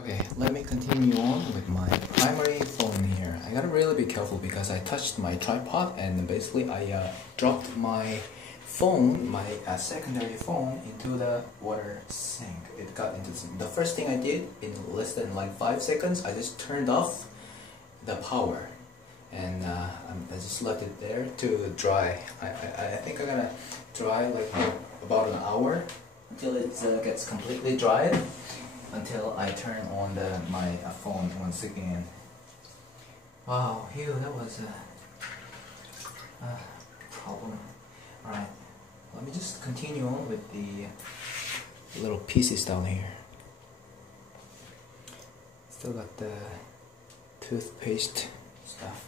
Okay, let me continue on with my primary phone here. I gotta really be careful because I touched my tripod and basically I dropped my phone, my secondary phone, into the water sink. It got into the first thing I did in less than like 5 seconds, I just turned off the power and I just left it there to dry. I think I'm gonna dry like about an hour until it gets completely dried, until I turn on my phone once again. Wow, phew, that was a problem. Alright, let me just continue on with the little pieces down here. Still got the toothpaste stuff.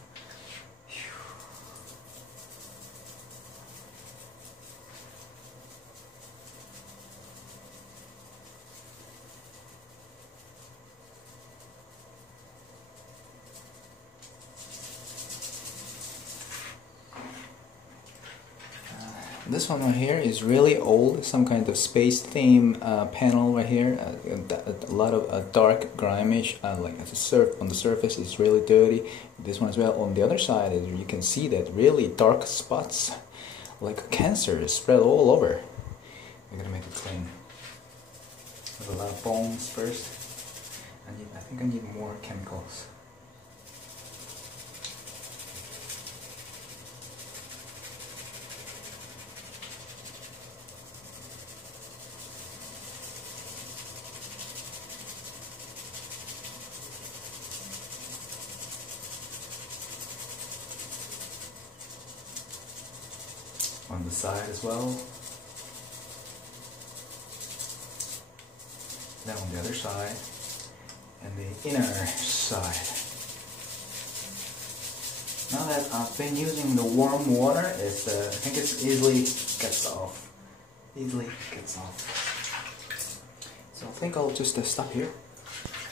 This one right here is really old, some kind of space theme panel right here. A lot of dark grimish, like on the surface is really dirty. This one as well. On the other side, you can see that really dark spots, like cancer, is spread all over. I'm gonna make it clean with a lot of bones first. I think I need more chemicals. On the side as well. Then on the other side and the inner side. Now that I've been using the warm water, I think it easily gets off. So I think I'll just stop here.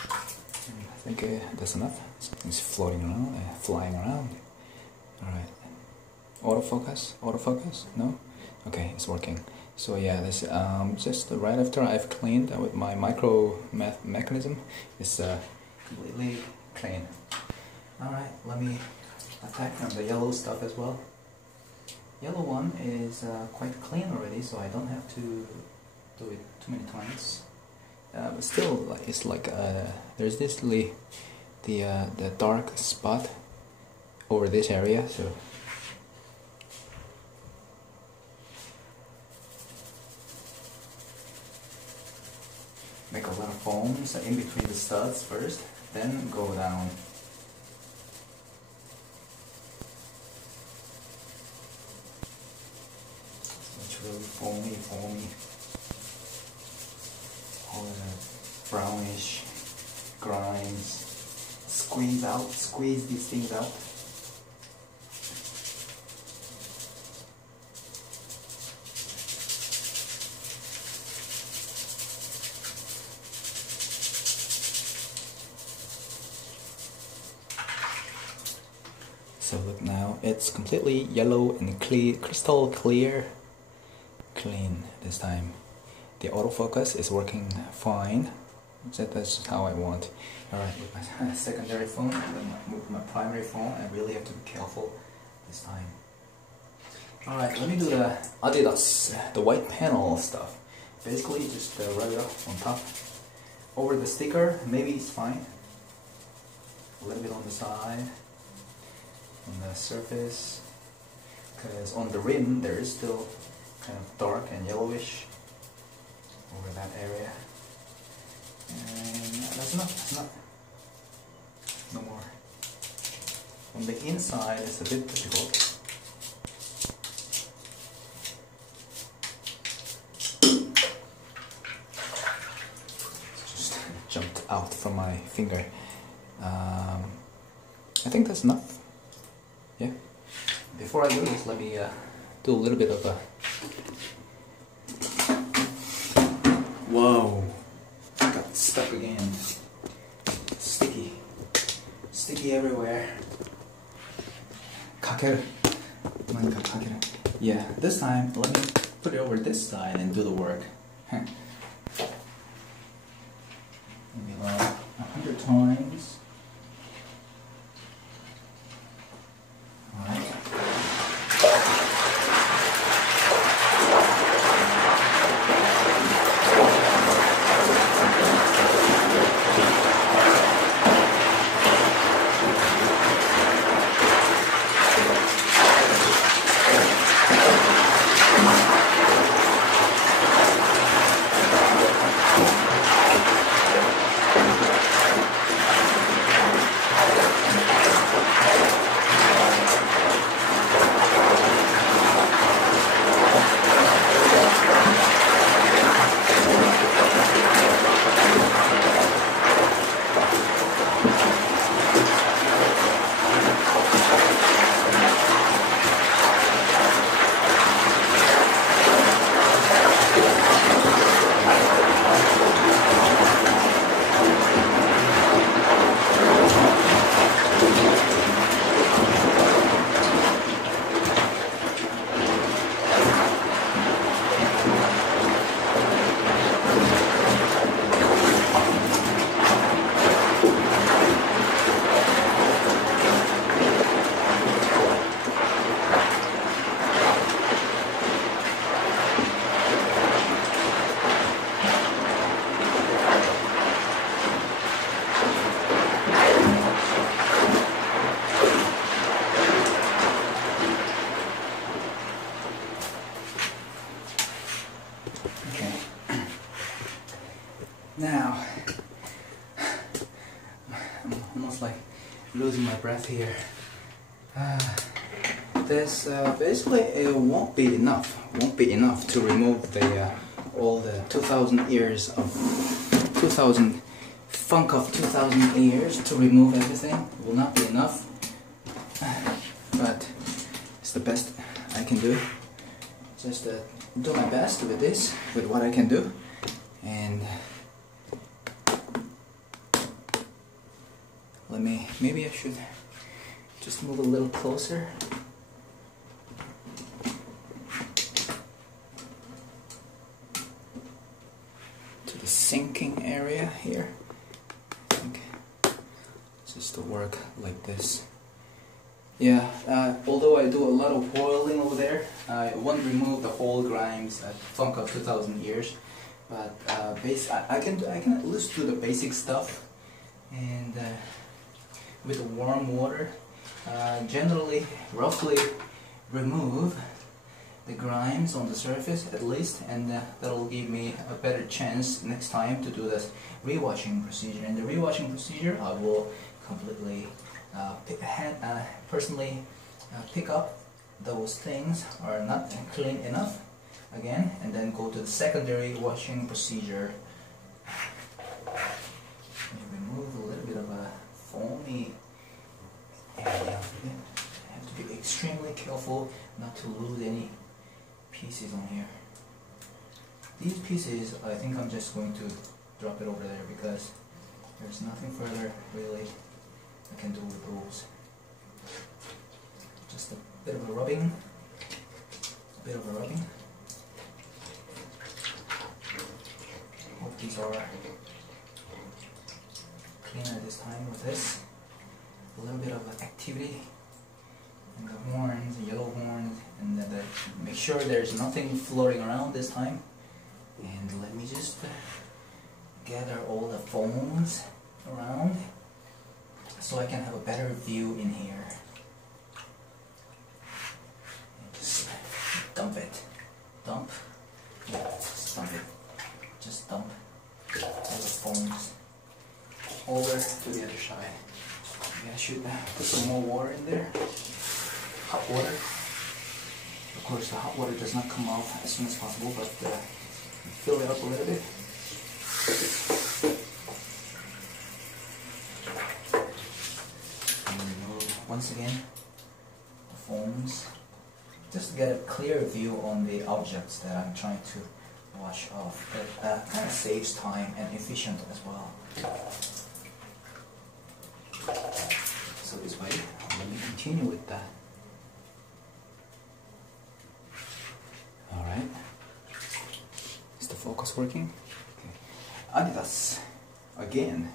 I think that's enough. Something's floating around, flying around. Alright. Autofocus? No? Okay, it's working. So yeah, this just right after I've cleaned with my micro mechanism, it's completely clean. Alright, let me attack the yellow stuff as well. Yellow one is quite clean already, so I don't have to do it too many times. But still, it's like there's this the dark spot over this area, so. Make a lot of foams in between the studs first, then go down. It's really foamy. All the brownish grinds. Squeeze these things out. So look now, it's completely yellow and clear, crystal clear, clean this time. The autofocus is working fine. That's how I want. Alright, with my secondary phone and with my primary phone, I really have to be careful this time. Alright, let me do the Adidas, the white panel stuff. Basically, just rub it up on top. Over the sticker, maybe it's fine. A little bit on the side. On the surface, because on the rim there is still kind of dark and yellowish over that area, and that's enough. No more. On the inside it's a bit difficult. It just jumped out from my finger. I think that's enough. Yeah. Before I do this, let me do a little bit of a. Whoa! Got stuck again. Sticky everywhere. Kakeru. Yeah. This time, let me put it over this side and do the work. Maybe times. Alright. Now, I'm almost like losing my breath here. This basically it won't be enough. Won't be enough to remove the all the 2,000 years of 2,000 funk of 2,000 years to remove everything. It will not be enough. But it's the best I can do. Just do my best with this, with what I can do, and maybe I should just move a little closer. To the sinking area here. I think just to work like this. Yeah, although I do a lot of whirling over there, I won't remove the whole grimes funk of 2,000 years, but I can at least do the basic stuff, and with warm water, generally roughly remove the grimes on the surface at least, and that'll give me a better chance next time to do this rewashing procedure. In the rewashing procedure, I will completely personally pick up those things are not clean enough again, and then go to the secondary washing procedure. Remove a little bit of a foamy area. I have to be extremely careful not to lose any pieces on here. These pieces, I think I'm just going to drop it over there because there's nothing further really I can do with those. Just a bit of a rubbing. Hope these are cleaner this time with this. A little bit of activity in the horns, the yellow horns, and then make sure there's nothing floating around this time. And let me just gather all the foams around, so I can have a better view in here. And just dump it. Dump. Yeah, just dump it. Just dump all the foams over to the other side. Maybe I should put some more water in there. Hot water. Of course, the hot water does not come off as soon as possible, but fill it up a little bit. Once again, the foams, just to get a clear view on the objects that I'm trying to wash off. That kind of saves time and efficient as well. So this way, let me continue with that. Alright, is the focus working? Okay. Adidas, again.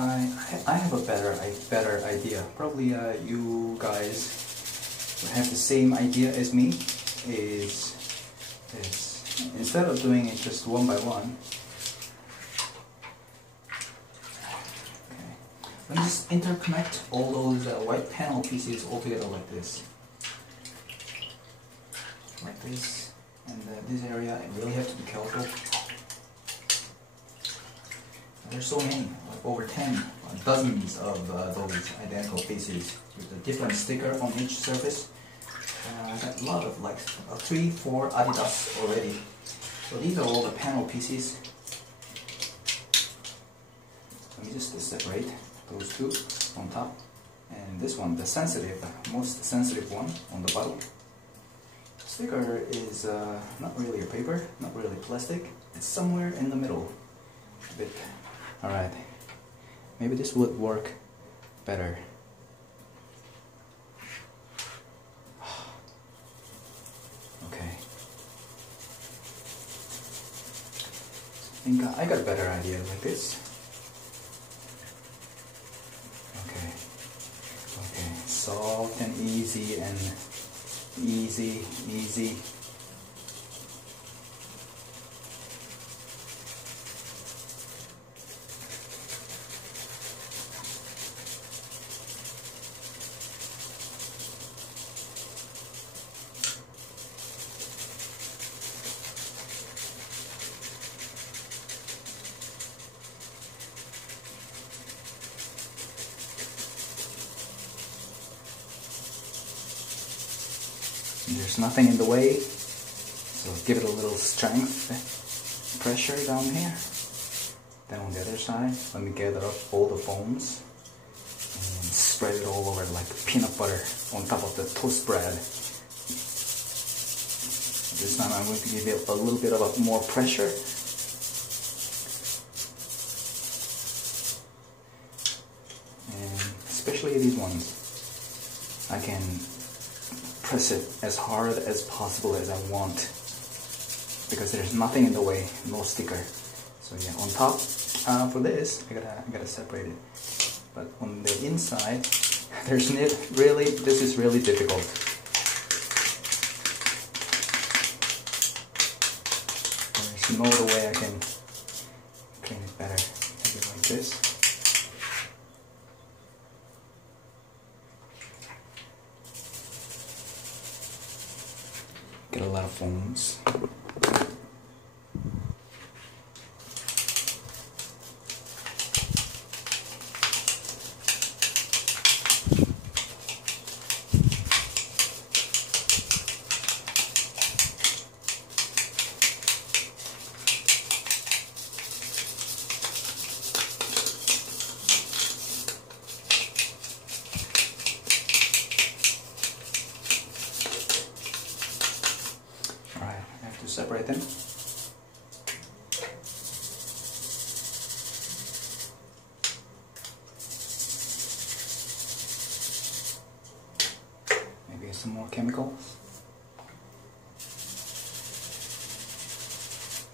I have a better idea. Probably you guys will have the same idea as me. Is instead of doing it just one by one, okay, let me just interconnect all those white panel pieces all together like this, and this area I really have to be careful. There's so many, like over 10, dozens of those identical pieces with a different sticker on each surface. I got a lot of like 3-4 Adidas already. So these are all the panel pieces. Let me just separate those two on top. And this one, the most sensitive one on the bottom. The sticker is not really a paper, not really plastic. It's somewhere in the middle. A bit. Alright, maybe this would work better. Okay. I think I got a better idea like this. Okay. Okay, soft and easy and easy. There's nothing in the way, so give it a little strength, pressure down here. Then on the other side, let me gather up all the foams and spread it all over like peanut butter on top of the toast bread. This time I'm going to give it a little bit of more pressure. And especially these ones, I can press it as hard as possible as I want because there's nothing in the way, no sticker. So yeah, on top for this I gotta separate it, but on the inside this is really difficult. There's no other way I can clean it better. Maybe like this. Get a lot of foams. Separate them. Maybe some more chemicals.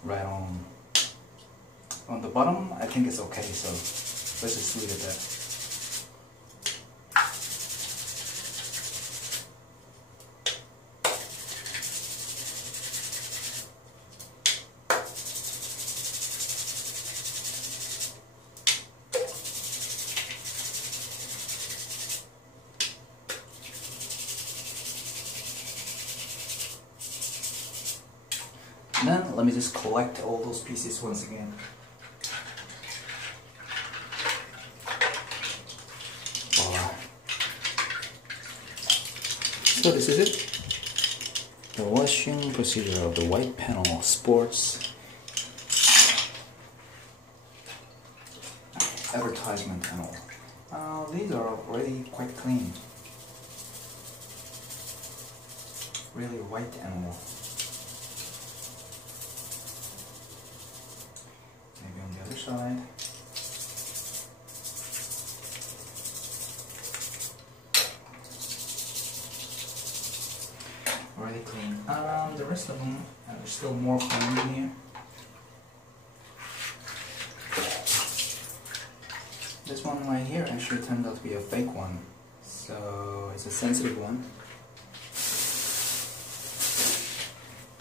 Right on the bottom, I think it's okay, so let's just leave it there. And then let me just collect all those pieces once again. Voila. So this is it. The washing procedure of the white panel sports advertisement panel. These are already quite clean. Really white animal. Maybe on the other side. Already clean. The rest of them, there's still more clean in here. This one right here actually turned out to be a fake one, so it's a sensitive one.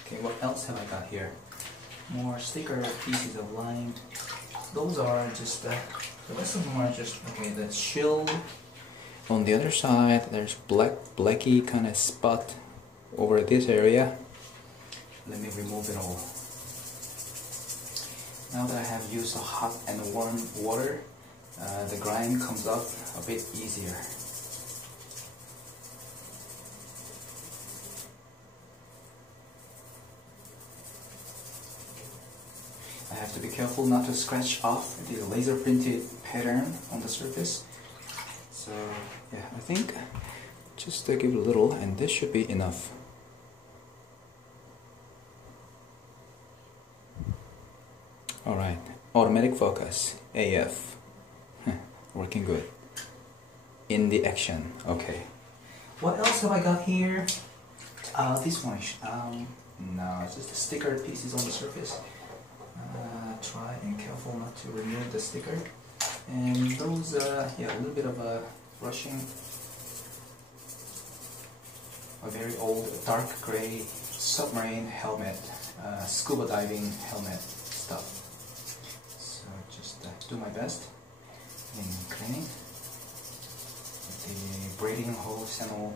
Okay, what else have I got here? More sticker pieces of lime. Those are just, the rest of them are just, okay, the shield. On the other side, there's blacky kind of spot over this area. Let me remove it all. Now that I have used hot and warm water, the grind comes up a bit easier. I have to be careful not to scratch off the laser printed pattern on the surface. So yeah, I think just give it a little, and this should be enough. Alright, automatic focus, AF. Working good. In the action, okay. What else have I got here? This one, no, it's just the sticker pieces on the surface. Try and careful not to remove the sticker. And those, yeah, a little bit of brushing. A very old dark gray submarine helmet, scuba diving helmet stuff. So just do my best in cleaning the braiding hose and all.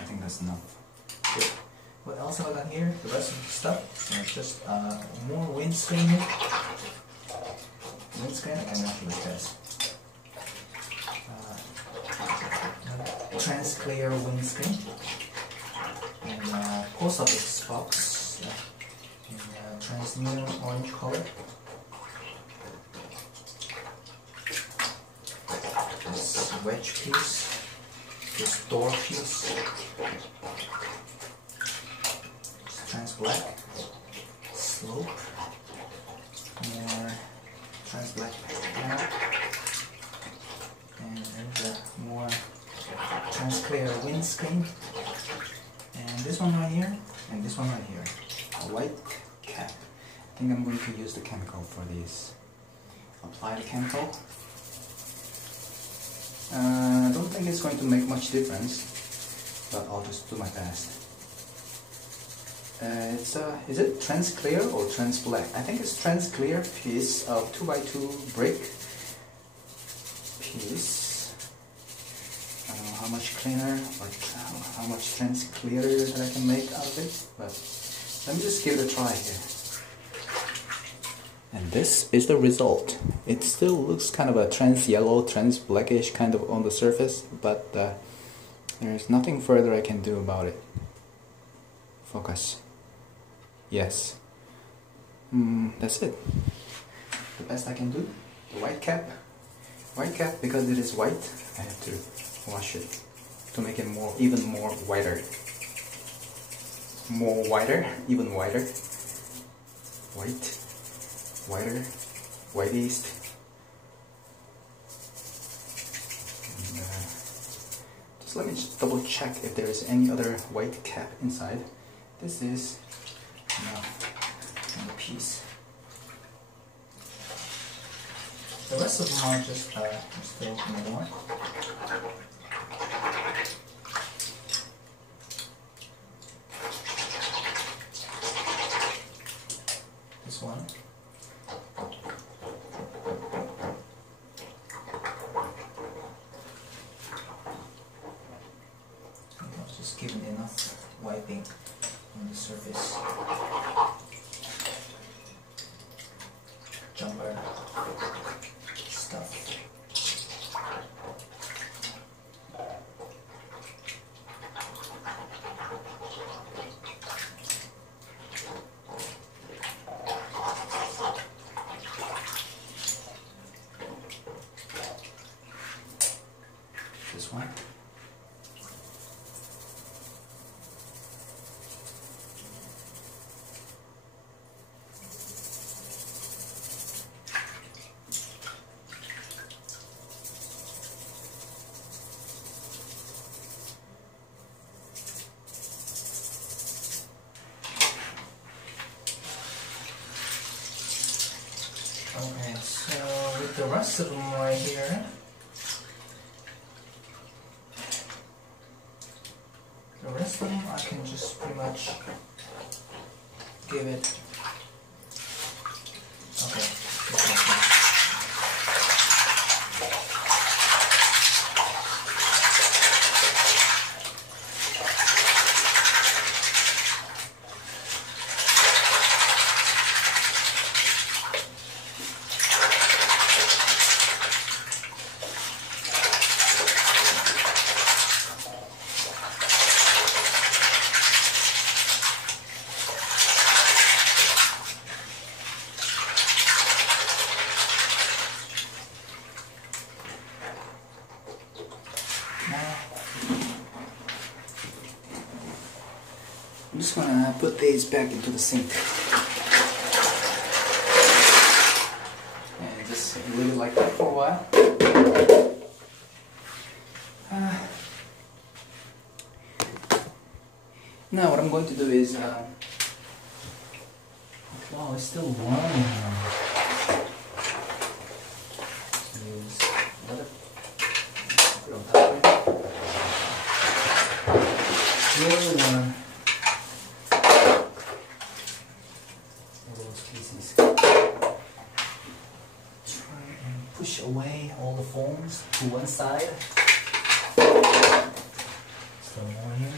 I think that's enough. Good. What else have I got here? The rest of the stuff. So it's just more windscreen. Windscreen and actually this. Trans-clear windscreen. And post office box in translucent orange color. This wedge piece. This door piece. Trans black, slope, more trans black now, and there's more trans clear windscreen, and this one right here, and this one right here, a white cap. I think I'm going to use the chemical for these. Apply the chemical. I don't think it's going to make much difference, but I'll just do my best. Is it trans clear or trans black? I think it's trans clear piece of 2x2 brick piece. I don't know how much cleaner or how much trans clear that I can make out of it, but let me just give it a try here. And this is the result. It still looks kind of a trans yellow, trans blackish kind of on the surface, but there's nothing further I can do about it. Focus. Yes. That's it. The best I can do. The white cap. White cap, because it is white, I have to wash it to make it even more whiter. More whiter, even whiter. White, whiter, whiteist. And, just let me double check if there is any other white cap inside. This is another piece. The rest of them are just still more. This one. I've just given enough wiping on the surface. Jumper stuff. This one. Okay, so with put the rest of them right here. The rest of them I can just pretty much give it. Okay. I'm just gonna put these back into the sink and just leave it like that for a while. Now what I'm going to do is, wow, it's still warm. Use another. Really warm. Try and push away all the foams to one side. Still more here.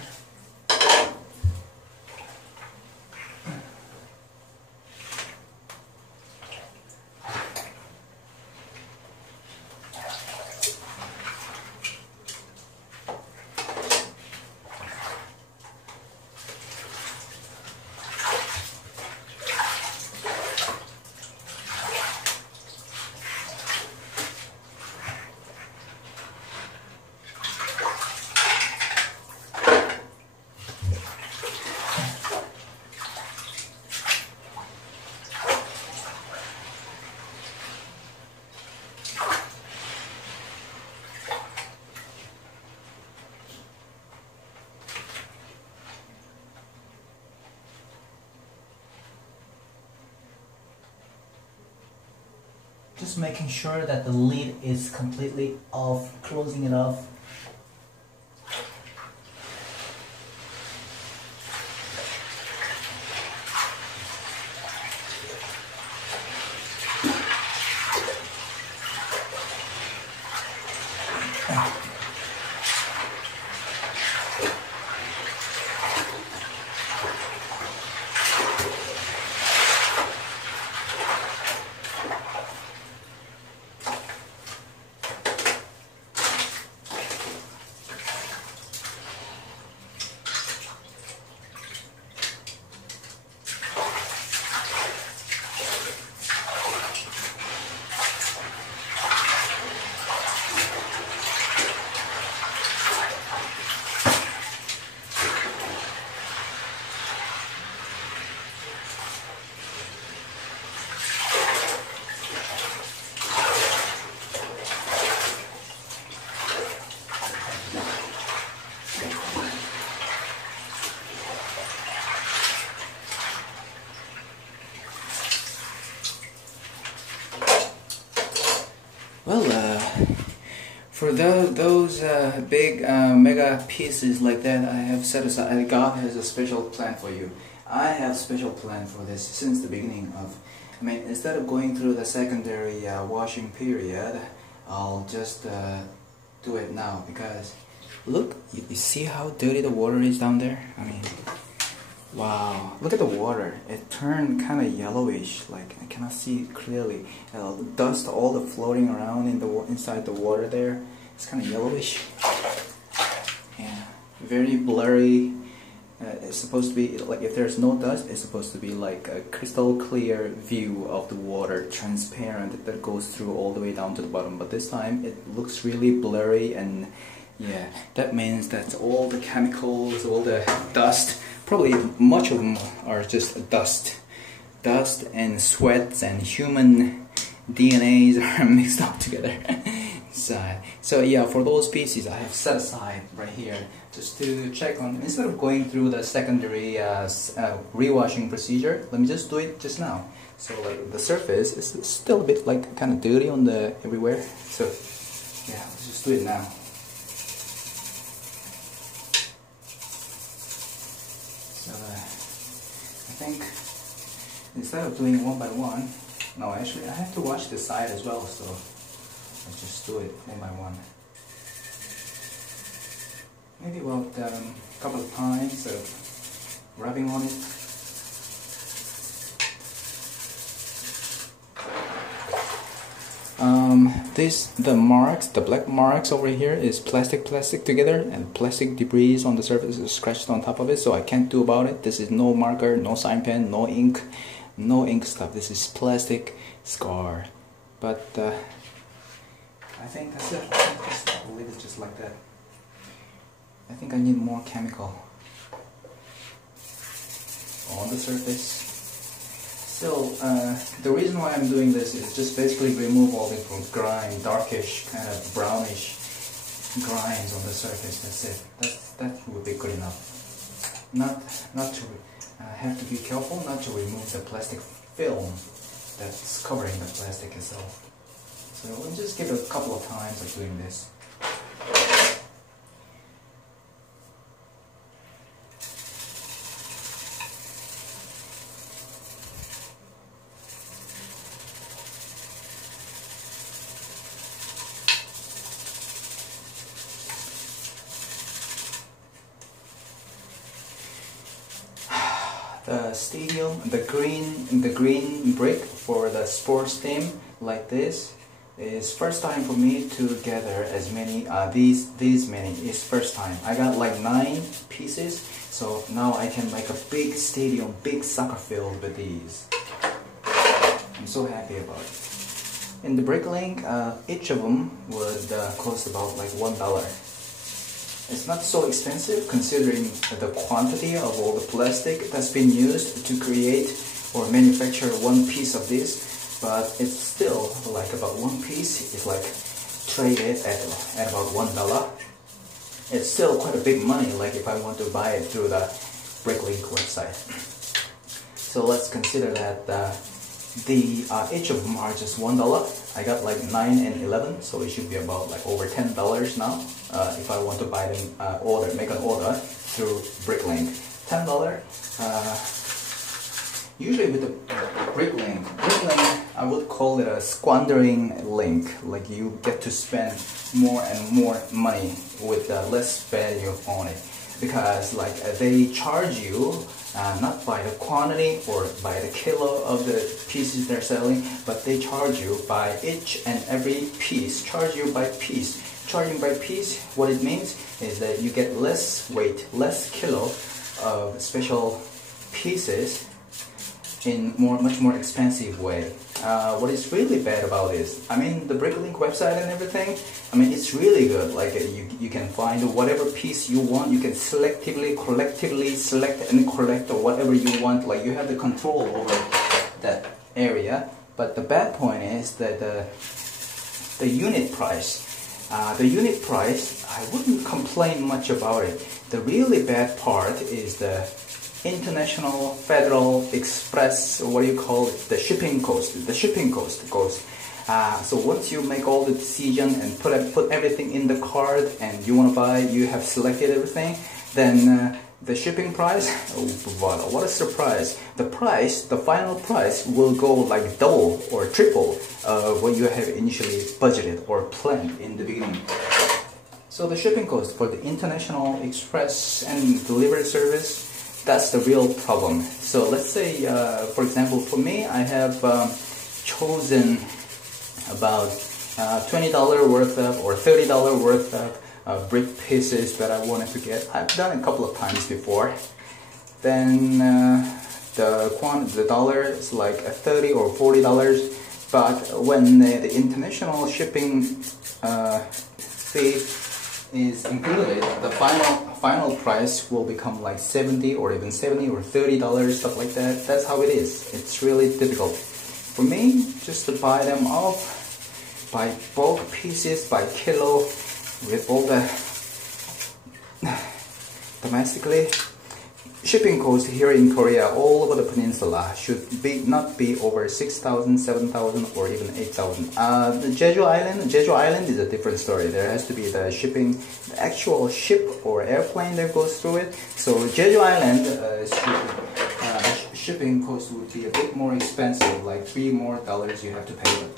Just making sure that the lid is completely off, closing it off. Well, for those big mega pieces like that, I have set aside. God has a special plan for you. I have special plan for this since the beginning of. I mean, instead of going through the secondary washing period, I'll just do it now because look, you see how dirty the water is down there? I mean, wow, look at the water. It turned kind of yellowish, like I cannot see it clearly. Dust all the floating around in the inside the water there. It's kind of yellowish. Yeah, very blurry. It's supposed to be like, if there's no dust, it's supposed to be like a crystal clear view of the water, transparent, that goes through all the way down to the bottom. But this time it looks really blurry, and yeah, that means that all the chemicals, all the dust, probably much of them are just dust and sweats and human DNAs are mixed up together. side. So yeah, for those pieces I have set aside right here just to check on, instead of going through the secondary rewashing procedure, let me just do it just now. So like the surface is still a bit like kind of dirty on the everywhere, so yeah, let's just do it now. So I think instead of doing one by one, no, actually I have to wash the side as well, so let's just do it one by one. Maybe about a couple of times of rubbing on it. The marks, the black marks over here is plastic together, and plastic debris on the surface is scratched on top of it, so I can't do about it. This is no marker, no sign pen, no ink stuff. This is plastic scar. But I think that's it. I'll leave it just like that. I think I need more chemical on the surface. Still, the reason why I'm doing this is just basically remove all the grime, darkish, kind of brownish grinds on the surface. That's it. That would be good enough. Not to have to be careful not to remove the plastic film that's covering the plastic itself. So we'll just give it a couple of times of doing this. The stadium, the green brick for the sports team like this is first time for me to gather as many these many is first time. I got like 9 pieces, so now I can make a big stadium, big soccer field with these. I'm so happy about it. In the Bricklink, each of them would cost about like $1. It's not so expensive considering the quantity of all the plastic that's been used to create or manufacture one piece of this, but it's still like about one piece is like traded at about $1. It's still quite a big money, like if I want to buy it through the Bricklink website. So let's consider that each of them are just $1. I got like 9 and 11, so it should be about like over $10 now. If I want to buy them, make an order through Bricklink, $10. Usually with the Bricklink, I would call it a squandering link. Like you get to spend more and more money with less value on it, because like they charge you not by the quantity or by the kilo of the pieces they're selling, but they charge you by each and every piece. Charge you by piece. Charging by piece, what it means is that you get less weight, less kilo of special pieces in much more expensive way. What is really bad about this, I mean the Bricklink website and everything, I mean it's really good. Like you can find whatever piece you want, you can collectively select and collect or whatever you want. Like you have the control over that area. But the bad point is that the unit price. I wouldn't complain much about it. The really bad part is the International Federal Express, what do you call it, the shipping cost. The shipping cost goes. So once you make all the decision and put everything in the cart and you want to buy, you have selected everything, then the shipping price, oh, what a surprise. The final price will go like double or triple what you have initially budgeted or planned in the beginning. So the shipping cost for the International Express and delivery service, that's the real problem. So let's say, for example, for me, I have chosen about $20 worth of or $30 worth of brick pieces that I wanted to get. I've done a couple of times before. Then the dollar is like $30 or $40, but when the international shipping fee is included, the final price will become like $70 or even $70 or $30, stuff like that. That's how it is. It's really difficult for me just to buy them off buy bulk pieces by kilo with all the domestically. Shipping costs here in Korea all over the peninsula should not be over 6,000, 7,000 or even 8,000. The Jeju Island is a different story. There has to be the shipping, the actual ship or airplane that goes through it. So Jeju Island shipping cost would be a bit more expensive, like $3 more you have to pay. But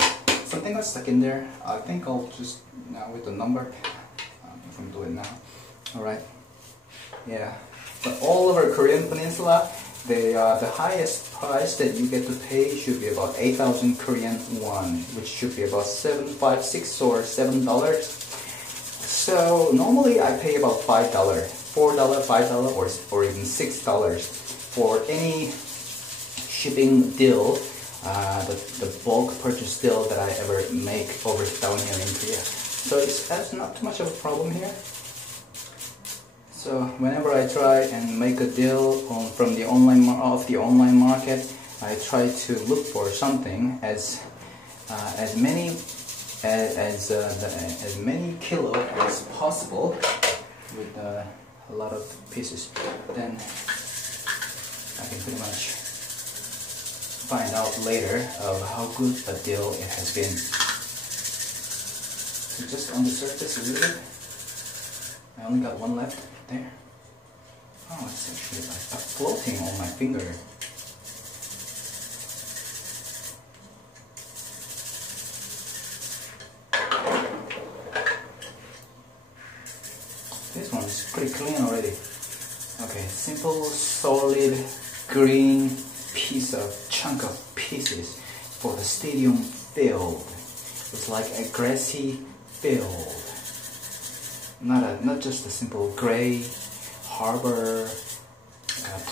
something got stuck in there. I think I'll just now with the number. If I'm doing now. All right. Yeah. But all over Korean peninsula, the highest price that you get to pay should be about 8,000 Korean won, which should be about $6 or $7. So normally I pay about $5, $4, $5, or even $6 for any shipping deal, the bulk purchase deal that I ever make over down here in Korea. So that's not too much of a problem here. So whenever I try and make a deal from the online market, I try to look for something as many kilo as possible with a lot of pieces. Then I can pretty much find out later of how good a deal it has been. So just on the surface a little bit. I only got one left there. Oh, it's actually like floating on my finger. This one is pretty clean already. Okay, simple, solid, green chunk of pieces for the stadium field. It's like a grassy field. Not just a simple gray harbor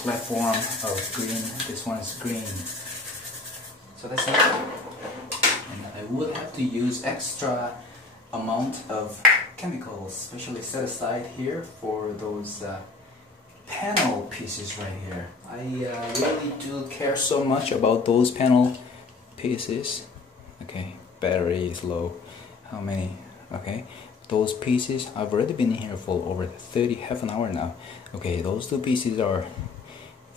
platform of green. This one is green. So that's it. And I would have to use extra amount of chemicals, especially set aside here for those panel pieces right here. I really do care so much about those panel pieces. Okay, battery is low. How many? Okay. Those pieces, I've already been here for over half an hour now. Okay, those two pieces are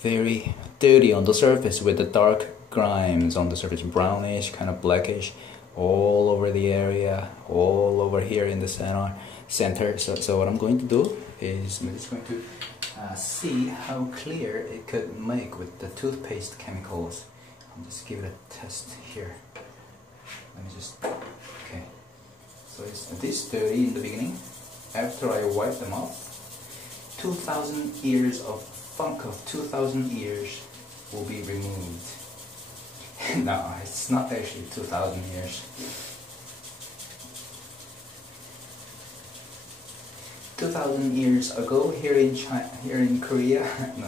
very dirty on the surface with the dark grimes on the surface, brownish, kind of blackish, all over the area, all over here in the center. So what I'm going to do is I'm just going to see how clear it could make with the toothpaste chemicals. I'll just give it a test here. Let me just, okay. So it's this dirty in the beginning. After I wipe them off, 2,000 years of funk of 2,000 years will be removed. No, it's not actually 2,000 years. 2,000 years ago, here in Korea, no,